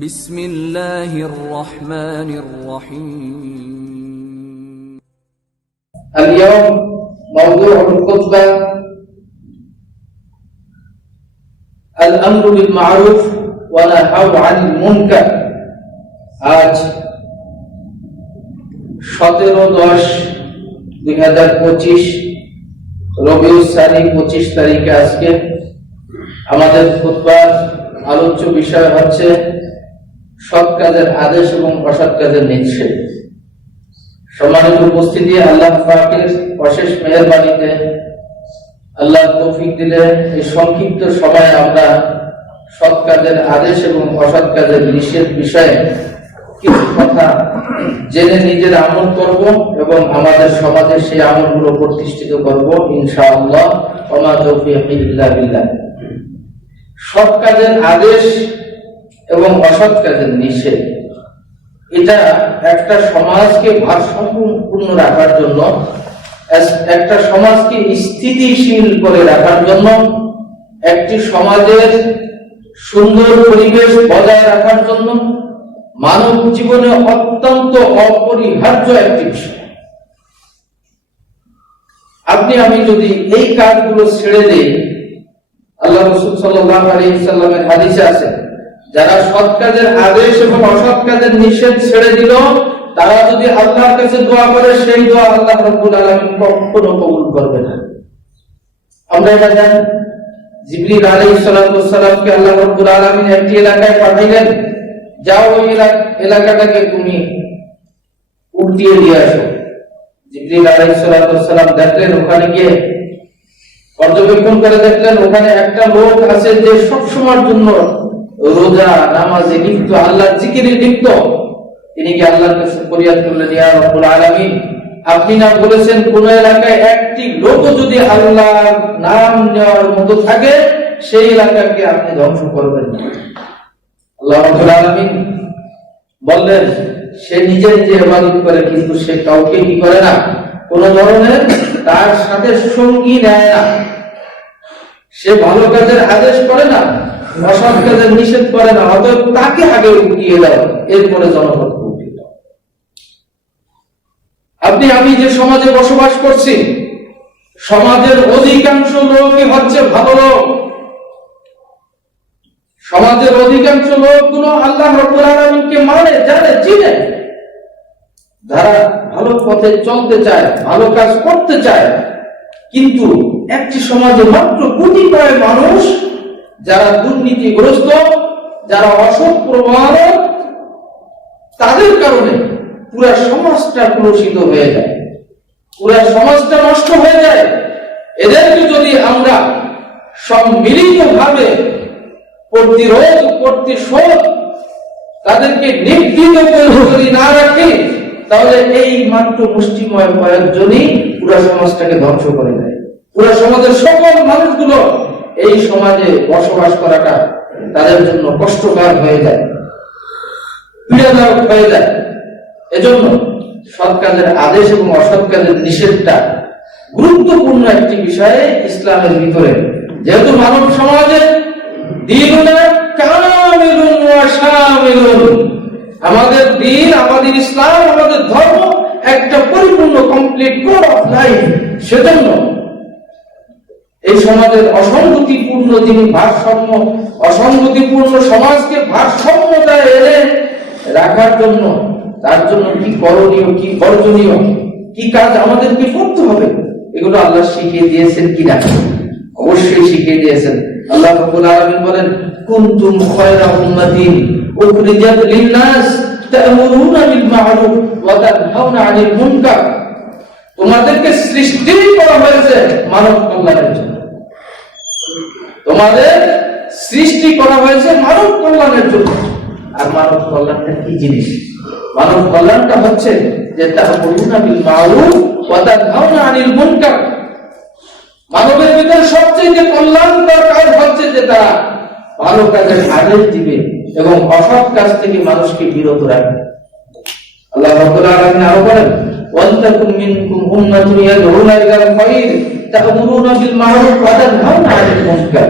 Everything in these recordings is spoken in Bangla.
بسم الله الرحمن الرحيم اليوم موضوع الخطبة الأمر بالمعروف ونهى عن المنكر আজ সতেরো দশ দুই হাজার পঁচিশ রবিউল সানি পঁচিশ তারিখে আজকে আমাদের খুতবার আলোচ্য বিষয় হচ্ছে সৎ কাজের আদেশ এবং অসৎ কাজের নিষেধ। সম্মানিত উপস্থিতি, আল্লাহ পাকের অশেষ মেহরবানিতে আল্লাহ তৌফিক দিলে এই সংক্ষিপ্ত সময়ে আমরা সৎ কাজের আদেশ এবং অসৎ কাজের নিষেধ বিষয়ে কিছু কথা জেনে নিজের আমল করব এবং আমাদের সমাজে সেই আমলগুলো প্রতিষ্ঠিত করব, ইনশাআল্লাহ। ওমা তৌফিক ইল্লা বিল্লাহ। সৎ কাজের আদেশ এবং অসৎ কাজের নিষেধ। এটা একটা সমাজকে ভারসাম্যপূর্ণ রাখার জন্য একটা সমাজকে স্থিতিশীল করে রাখার জন্য, একটি সমাজের সুন্দর পরিবেশ বজায় রাখার জন্য মানব জীবনে অত্যন্ত অপরিহার্য একটি বিষয়। আপনি, আমি যদি এই কাজগুলো ছেড়ে দেই আল্লাহ রসুল সাল্লাল্লাহু আলাইহি সাল্লামের হাদিসে আছে, যারা সৎ কাজের আদেশ এবং অসৎ কাজের নিষেধ ছেড়ে দিল, তারা যদি আল্লাহর কাছে দোয়া করে, সেই দোয়া আল্লাহ রাব্বুল আলামিন কখনো কবুল করবে না। আমরা এটা জানি। জিবরিল সালাতু সালামকে আল্লাহ রাব্বুল আলামিন একটি এলাকায় পাঠাইলেন। যাও ওই এলাকাটাকে তুমি উল্টিয়ে দিয়ে আসো। জিবরিল সালাতু সালাম দেখলেন, ওখানে গিয়ে পর্যবেক্ষণ করে দেখলেন ওখানে একটা লোক আছে যে সবসময়ের জন্য রোজা, নামাজে লিপ্ত আল্লাহ জিকিরে লিপ্ত। তিনি কি আল্লাহর কাছে ফরিয়াদ করলেন, ইয়া রব্বুল আলামিন, আপনি না বলেছেন কোন এলাকায় একটি লোক যদি আল্লাহর নাম নেওয়ার মতো থাকে, সেই এলাকাকে আপনি ধ্বংস করবেন না। আল্লাহ রব্বুল আলামিন বললেন, সে নিজে যে ইবাদত করে, কিন্তু সে কাউকে কি করে না? কোন ধরনের তার সাথে সঙ্গী নেয় না। সে ভালো কাজের আদেশ করে না, অসৎ কাজের নিষেধ করে না, অতএব তাকে আগে উঠিয়ে এরপরে দাও আপনি, আমি যে সমাজে বসবাস করছি, সমাজের অধিকাংশ লোকই হচ্ছে ভালো লোক। সমাজের অধিকাংশ লোকগুলো আল্লাহ রব্বুল আলামিনকে মানে জানে, চিনে। যারা ভালো পথে চলতে চায়, ভালো কাজ করতে চায়, কিন্তু একটি সমাজে মাত্র কোটি প্রায় মানুষ যারা দুর্নীতিগ্রস্ত, যারা অসৎ প্রভাবক তাদের কারণে পুরা সমাজটা কলুষিত হয়ে যায়। পুরা সমাজটা নষ্ট হয়ে যায়। এদেরকে যদি আমরা সম্মিলিত ভাবে প্রতিরোধ, প্রতিশোধ তাদেরকে নিবৃত করে যদি না রাখি তাহলে এই মাত্র মুষ্টিময় কয়েকজনই পুরো সমাজটাকে ধ্বংস করে দেয়। পুরো সমাজের সকল মানুষগুলো এই সমাজে বসবাস করাটা তাদের জন্য কষ্টকর হয়ে যায়, পীড়াদায়ক হয়ে যায়। এজন্য সৎ কাজের আদেশ এবং অসৎ কাজের নিষেধটা গুরুত্বপূর্ণ একটি বিষয়ে ইসলামের ভিতরে। যেহেতু মানব সমাজে দিনুনা কামিলুন ওয়া শামিলুন আমাদের দিন, আমাদের ইসলাম, আমাদের ধর্ম একটা পরিপূর্ণ কমপ্লিট কোড অফ লাইফ সেজন্য এই সমাজের অসঙ্গতিপূর্ণ যিনি ভারসাম্য, অসঙ্গতিপূর্ণ সমাজকে ভারসাম্যতায় এনে রাখার জন্য, তার জন্য কি করণীয়, কি বর্জনীয়, কি কাজ আমাদেরকে করতে হবে, এগুলো আল্লাহ শিখিয়ে দিয়েছেন কিনা অবশ্যই শিখিয়ে দিয়েছেন। আল্লাহ রাব্বুল আলামিন বলেন, কুনতুম খায়রা উম্মাতিন উখরিজাত লিন-নাস তা'মুরুনা বিল মা'রুফ ওয়া তানহাউনা 'আনিল তোমাদেরকে সৃষ্টি করা হয়েছে মানব কল্যাণের জন্য। তোমাদের সৃষ্টি করা হয়েছে মানব কল্যাণের জন্য। আর মানব কল্যাণটা কি জিনিস? মানব কল্যাণটা হচ্ছে যে তা'মুরুনা বিল মা'রুফ ওয়া তানহাউনা 'আনিল মুনকার। মানবের ভিতরে সবচেয়ে কল্যাণকর কাজ হচ্ছে যে তারা ভালো কাজের আদেশ দিবে। এবং অসৎ কাজ থেকে মানুষকে বিরত রাখবে। আল্লাহ রাব্বুল আলামিন আরও বলেন, ওয়ান্তাকুম মিনকুম উম্মাতুন ইয়াদউনা ইলাল খায়র তা'মুরুনা বিল মা'রুফ ওয়া তানহাউনা 'আনিল মুনকার।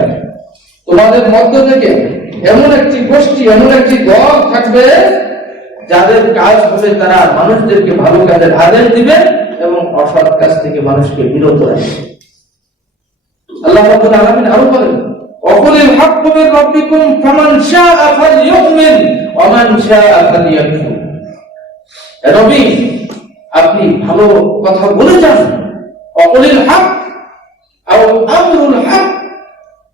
তোমাদের মধ্য থেকে এমন একটি গোষ্ঠী, এমন একটি দল থাকবে, যাদের কাজ হবে তারা মানুষদেরকে ভালো কাজের আদেশ দিবে এবং অসৎ কাজ থেকে মানুষকে বিরত রাখবে। আল্লাহ রাব্বুল আলামিন আরও বলেন মির রাব্বিকুম, ফামান শাআ ফালইউমিন ওয়া মান শাআ ফালইয়াকফুর। হে আপনি ভালো কথা বলে যান। অকুলিল হক আও আমরুল হক,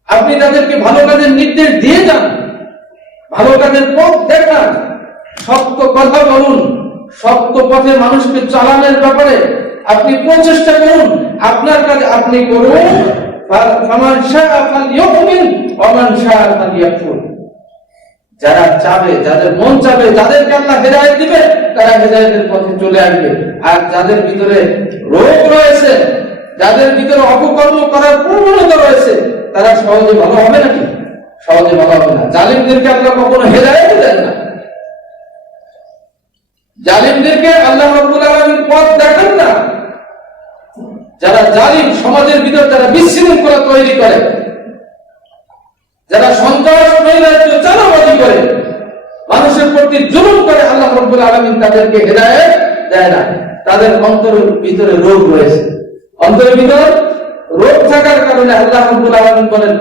আপনি তাদেরকে ভালো কাজের নির্দেশ দিয়ে যান। ভালো কাজের পথ দেখান। সত্য কথা বলুন। সত্য পথে মানুষকে চালানোর ব্যাপারে আপনি প্রচেষ্টা করুন। আপনার কাজ আপনি করুন। ফামান শাআ ফালইউমিন ওয়া শাআ ফালইয়াকফুর যারা চাবে, যাদের মন চাবে, যাদেরকে আল্লাহ হেদায়েত দিবে, তারা হেদায়েতের পথে চলে আসবে। আর যাদের ভিতরে রোগ রয়েছে, যাদের ভিতরে অপকর্ম করার প্রবণতা রয়েছে, তারা সহজে ভালো হবে নাকি? সহজে ভালো হবে না। জালিমদেরকে আল্লাহ কখনো হেদায়েত দেন না। জালিমদেরকে আল্লাহ রাব্বুল আলামিন পথ দেখান না। যারা জালিম সমাজের ভিতর যারা বিশৃঙ্খলা তৈরি করে, যারা সন্ত্রাস নৈরাজ্য চালাবাজি করে, মানুষের প্রতি জুলুম করে, আল্লাহ রব্বুল আলামিন তাদেরকে হেদায়েত দেয় না। তাদের অন্তরের ভিতরে রোগ রয়েছে। অন্তরের ভিতর রোগ থাকার কারণে আল্লাহ রব্বুল আলামিন বলেন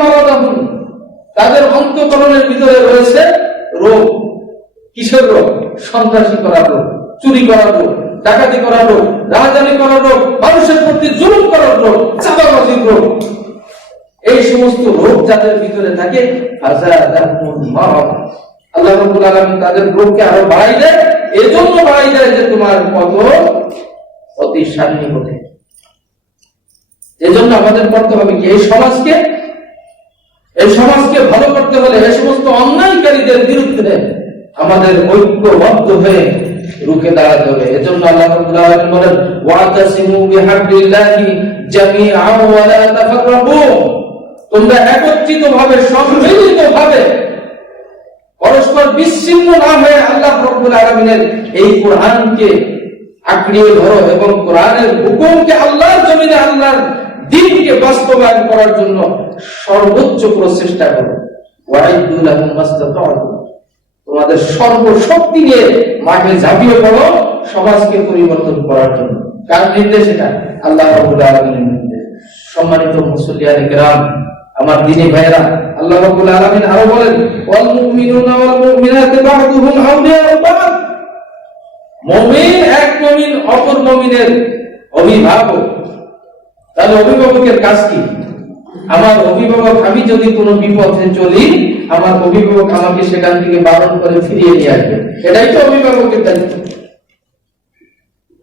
মারাদাহুম। তাদের অন্তঃকরণের ভিতরে রয়েছে রোগ। কিসের রোগ সন্ত্রাসী করার রোগ চুরি করার রোগ ডাকাতি করার রোগ রাজধানী করার রোগ মানুষের প্রতি জুলুম করার রোগ চাঁদাবাজির রোগ এই সমস্ত রোগ যাদের ভিতরে থাকে আল্লাহ তাদের রোগকে আরও বাড়াই দেয়, এজন্য বাড়াই দেয় যে তোমার কত অতি সান্নিধ্যে এজন্য আমাদের করতে হবে কি? এই সমাজকে এই সমাজকে ভালো করতে হলে এই সমস্ত অন্যায়কারীদের বিরুদ্ধে আমাদের ঐক্যবদ্ধ হয়ে রুখে দাঁড়াতে হবে। এজন্য আল্লাহ রাব্বুল আলামিন বলেন, ওয়াতাসিমু বিহাবলিল্লাহি জামিআন ওয়া লা তাফাররাকু তোমরা একত্রিতভাবে, সম্মিলিতভাবে পরস্পর বিচ্ছিন্ন না হয়ে আল্লাহ রাব্বুল আলামিনের এই কোরআনকে আঁকড়িয়ে ধরো এবং কোরআনের হুকুমকে আল্লাহর জমিনে আল্লাহর দিনকে বাস্তবায়ন করার জন্য সর্বোচ্চ প্রচেষ্টা করো। ওয়াইদু লাহুম মাস্তাতা'তু তোমাদের সর্বশক্তি নিয়ে মাঠে ঝাঁপিয়ে পড়ো, সমাজকে পরিবর্তন করার জন্য। কার নির্দেশ এটা? আল্লাহ রাব্বুল আলামিনের নির্দেশ। সম্মানিত মুসল্লিয়ানে কেরাম, আমার দিনী ভাইরা আল্লাহ রাব্বুল আলামিন আরও বলেন, ওয়াল এক মুমিন, অপর মুমিনের অভিভাবক। তাহলে অভিভাবকের কাজ কি? আমার অভিভাবক, আমি যদি কোনো বিপথে চলি, আমার অভিভাবক আমাকে সেখান থেকে বারণ করে ফিরিয়ে নিয়ে আসবে। এটাই তো অভিভাবকের দায়িত্ব।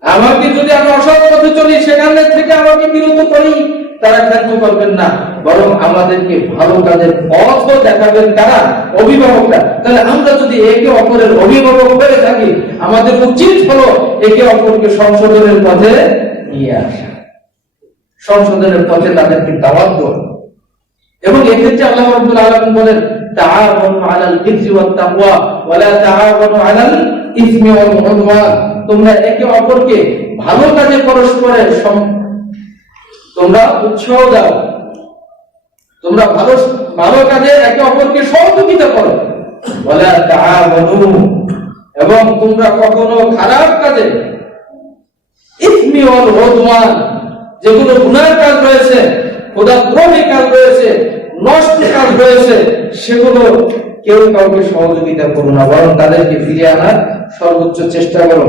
আমাকে যদি আমি অসৎ পথে চলি, সেখান থেকে আমাকে বিরত করি, তারা করবেন না। বরং আমাদেরকে ভালো কাজের পথও দেখাবেন তারা অভিভাবকরা। তাহলে আমরা যদি একে অপরের অভিভাবক হয়ে থাকি, আমাদের উচিত হলো একে অপরকে সংশোধনের পথে নিয়ে আসা। সংশোধনের পথে তাদেরকে দাওয়াত দেওয়া এবং এক্ষেত্রে আল্লাহ রাব্বুল আলামিন বলেন তোমরা একে অপরকে ভালো কাজে পরস্পরের তোমরা উৎসাহ দাও। তোমরা ভালো ভালো কাজে একে অপরকে সহযোগিতা করো। এবং তোমরা কখনো খারাপ কাজে, ইসমি যেগুলো গুণার কাজ রয়েছে খোদাদ্রোহী কাজ রয়েছে নষ্ট কাজ রয়েছে, সেগুলো কেউ কাউকে সহযোগিতা করো না, বরং তাদেরকে ফিরিয়ে আনার সর্বোচ্চ চেষ্টা করো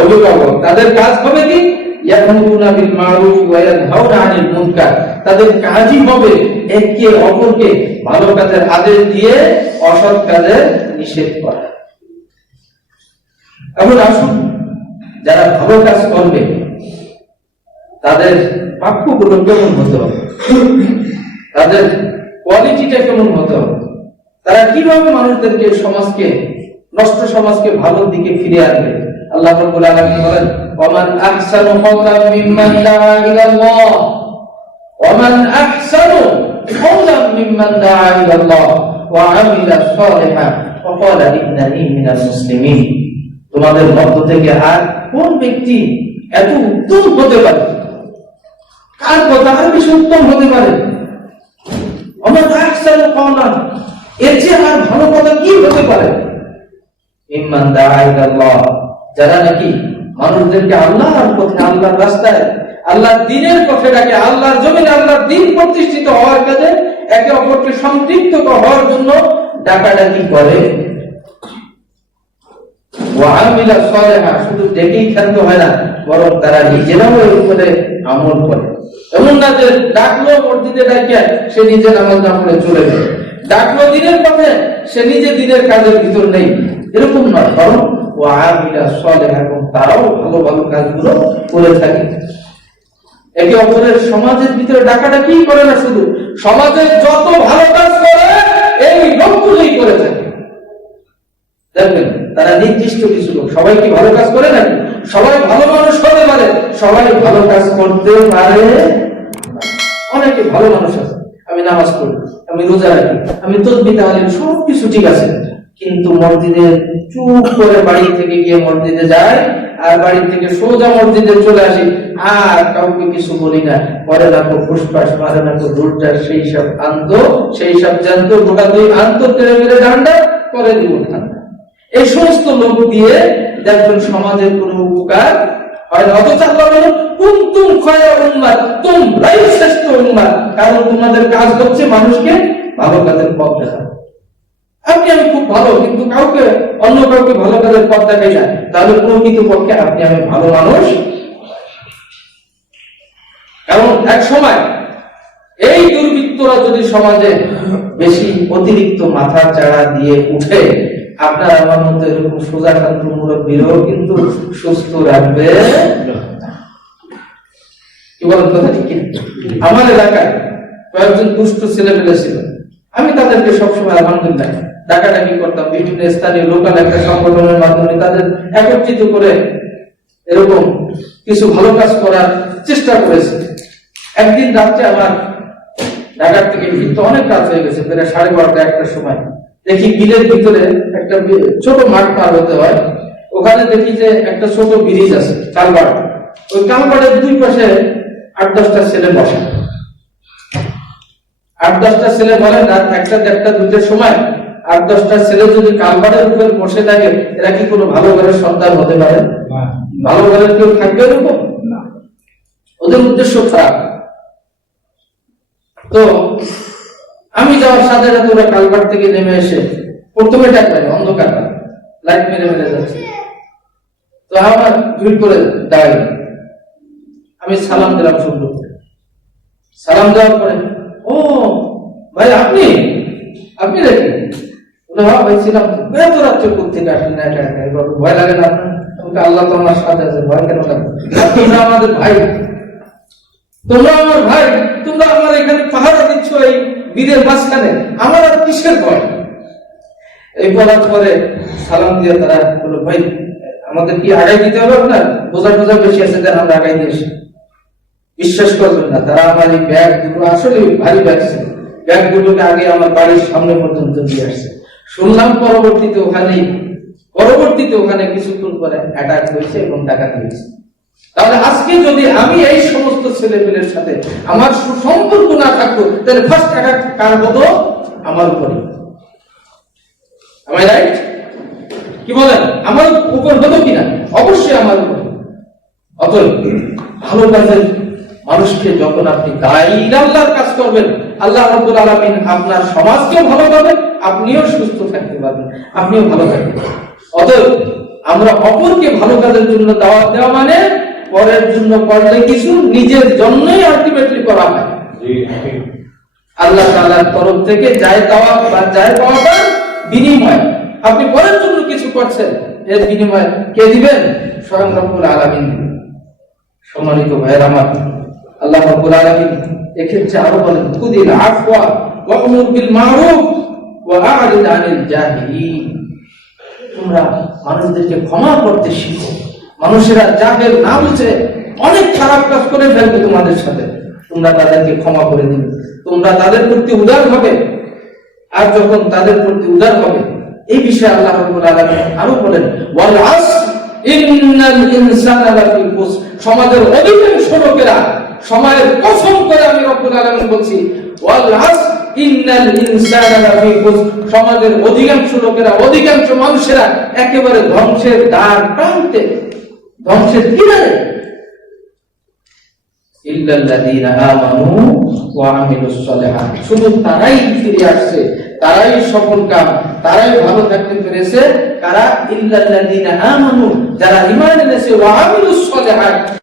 অভিভাবক। তাদের কাজ হবে কি? ইয়ামুরুনা বিল মারুফ ওয়া ইয়ানহাউনা আনিল মুনকার। তাদের কাজই হবে একে অপরকে ভালো কাজের আদেশ দিয়ে, অসৎ নিষেধ করা। এখন আসুন, যারা ভালো কাজ করবে, তাদের বাক্যগুলো কেমন হতে হবে? তাদের কোয়ালিটিটা কেমন হতে হবে? তারা কীভাবে মানুষদেরকে সমাজকে, নষ্ট সমাজকে ভালোর দিকে ফিরে আনবে? আল্লাহ রাব্বুল আলামিন বলেন ওমান আহসানু কওলাম মিম্মান দাআ ইলাল্লাহ ওমান আহসানু কওলাম মিম্মান দাআ ইলাল্লাহ ওয়া আমিলা সালিহান وقال إنني من المسلمين তোমাদের মধ্য থেকে আর কোন ব্যক্তি এত উত্তম হতে পারে কার কথা আর বেশি উত্তম হতে পারে আমার আহসান কওলা এর চেয়ে আর ভালো কথা কি হতে পারে ইমান দাআইল্লাহ যারা নাকি মানুষদেরকে আল্লাহর পথে, আল্লাহর রাস্তায়, আল্লাহর দিনের পথে ডাকে, আল্লাহর জমিনে আল্লাহর দিন প্রতিষ্ঠিত হওয়ার কাজে একে অপরকে সম্পৃক্ত হওয়ার জন্য ডাকাডাকি করে। শুধু ক্ষান্ত হয় না, বরং তারা নিজেরাও এর উপরে আমল করে। এমন না যে ডাকলো মসজিদে ডাকিয়া, সে নিজে নামাজ না চলে গেল ডাকলো দিনের পথে, সে নিজে দিনের কাজের ভিতর নেই। এরকম নয়, বরং ওয়ামিলা সালেহা এবং তারাও ভালো ভালো কাজগুলো করে থাকে। একে অপরের সমাজের ভিতরে করে না শুধু, সমাজের যত ভালো কাজ করে, এই লোকগুলোই করে থাকে। দেখবেন, তারা নির্দিষ্ট কিছু লোক। সবাই কি ভালো কাজ করে নাকি? সবাই ভালো মানুষ হতে পারে, সবাই ভালো কাজ করতে পারে অনেকে ভালো মানুষ আছে। আমি নামাজ পড়ি, আমি রোজা রাখি, আমি তসবি তাহলে সব কিছু ঠিক আছে। কিন্তু মসজিদে চুপ করে বাড়ি থেকে গিয়ে মসজিদে যায়, আর বাড়ি থেকে সোজা মসজিদে চলে আসি। আর কাউকে কিছু বলি না। পরে কো ফুসফাস না কো দুলটা সেই সব আন্ত, সেই সব জানত ঢোকা দুই আন্ত তেরে মেরে ডান্ডা করে দিব ঠান্ডা এই সমস্ত লোক দিয়ে দেখবেন সমাজের কোনো উপকার হয় না। অথচ আল্লাহ বলেন কুনতুম খয়রা উম্মাত তোমরাই শ্রেষ্ঠ উম্মাত। কারণ তোমাদের কাজ হচ্ছে মানুষকে ভালো কাজের পথ দেখানো। আপনি আমি খুব ভালো, কিন্তু কাউকে অন্য কাউকে ভালো কাজের পথ দেখাই না তাহলে প্রকৃত পক্ষে আপনি আমি ভালো মানুষ। কারণ এক সময় এই দুর্বৃত্তরা যদি সমাজে বেশি অতিরিক্ত মাথা চাড়া দিয়ে উঠে, আপনার আমার মতো এরকম সোজা শান্ত মুরব্বীরও কিন্তু সুস্থ রাখবে। কি বলেন কথা ঠিক আমার এলাকায় কয়েকজন দুষ্ট ছেলে পেলে ছিল। আমি তাদেরকে সবসময় আলহামদুলিল্লাহ ডাকাডাকি করতাম বিভিন্ন স্থানীয় লোকাল একটা সংগঠনের মাধ্যমে তাদের একত্রিত করে এরকম কিছু ভালো কাজ করার চেষ্টা করেছে। একদিন রাত্রে আমার ঢাকার থেকে ফিরতে অনেক রাত হয়ে গেছে, প্রায় সাড়ে বারোটা, একটার সময়। দেখি বিলের ভিতরে একটা ছোট মাঠ পার হতে হয়। ওখানে দেখি যে একটা ছোট ব্রিজ আছে কালবাট ওই কালবাটের দুই পাশে আট, দশটা ছেলে বসে। আট, দশটা ছেলে বলেন রাত একটা দেড়টা দুটোর সময় আট দশটা ছেলে যদি কালবাটের উপর বসে থাকে এরা কি কোনো ভালো ঘরের সন্তান হতে পারে? ভালো ঘরের কেউ থাকবে এরকম ওদের উদ্দেশ্য খারাপ। তো আমি যাওয়ার সাথে সাথে ওরা কালবার থেকে নেমে এসে প্রথমে ডাকলেন অন্ধকার লাইট মেরে মেরে যাচ্ছে। তো আমার ভিড় করে দাঁড়াই আমি সালাম দিলাম শুনলো সালাম দেওয়ার পরে ও ভাই আপনি আপনি নাকি বলে হ্যাঁ ভাই ছিলাম তো। এত ভয় লাগে না আপনার? আল্লাহ সাথে আছে, ভয় কেন লাগে? তোমরা আমাদের ভাই। তোমরা আমার ভাই, তোমরা আমার এখানে পাহারা দিচ্ছ এই বীরের মাঝখানে। আমার আর কিসের ভয়? এই বলার পরে সালাম দিয়ে তারা ভাই, আমাদের কি আগাই দিতে হবে আপনার? বোঝা বেশি আছে, দেন আমরা আগাই দিয়ে। বিশ্বাস করবেন না, তারা আমার এই ব্যাগ দুটো আসলে ভারী ব্যাগ ছিল। ব্যাগ দুটোকে আগে আমার বাড়ির সামনে পর্যন্ত দিয়ে আসছে। শুনলাম পরবর্তীতে ওখানে পরবর্তীতে ওখানে কিছুক্ষণ পরে অ্যাটাক হয়েছে এবং ডাকাতি হয়েছে। তাহলে আজকে যদি আমি এই সমস্ত ছেলেপেলের সাথে আমার সুসম্পর্ক না থাকতো, তাহলে ফার্স্ট অ্যাটাক কার হতো? আমার উপরে। আমার রাইট কি বলেন? আমার উপর হতো কিনা? অবশ্যই আমার উপর। অতএব, ভালো কাজের মানুষকে যখন আপনি আল্লাহর কাজ করবেন আল্লাহ রাব্বুল আলামিন আপনার সমাজকেও ভালো পাবেন আপনিও সুস্থ থাকতে পারবেন আপনিও ভালো থাকবেন। অতএব আমরা অপরকে ভালো কাজের জন্য দাওয়াত দেওয়া মানে পরের জন্য করলে কিছু নিজের জন্যই আলটিমেটলি করা হয়। আল্লাহ তাআলার তরফ থেকে যায় দাওয়া বা যায় পাওয়াটা বিনিময়। আপনি পরের জন্য কিছু করছেন এর বিনিময় কে দিবেন? স্বয়ং রব্বুল আলামিন সম্মানিত ভাইয়ের আমার আল্লাহ রাব্বুল আলামিন এক্ষেত্রে আরও বলেন খুদিল আফওয়া ওয়া উমুর বিল মারুফ ওয়া আ'রিদ আনিল জাহিলিন। তোমরা মানুষদেরকে ক্ষমা করতে শিখো। মানুষেরা না বুঝে অনেক খারাপ কাজ করে ফেলবে তোমাদের সাথে। তোমরা তাদেরকে ক্ষমা করে দিবে। তোমরা তাদের প্রতি উদার হবে। আর যখন তাদের প্রতি উদার হবে, এই বিষয়ে আল্লাহ রাব্বুল আলামিন আরও বলেন, ওয়াল আসর সমাজের অধিকাংশ লোকেরা সময়ের কসম করে আমি রব্বুল বলছি সমাজের অধিকাংশ লোকেরা, অধিকাংশ মানুষেরা একেবারে ধ্বংসের দ্বার প্রান্তে, ধ্বংসের কিনারে। শুধু তারাই ফিরে আসছে। তারাই সফল কাম, তারাই ভালো থাকতে পেরেছে। কারা? ইল্লাল্লাযীনা আমানু, যারা ঈমান এনেছে, ওয়া আমিলুস সালিহাত।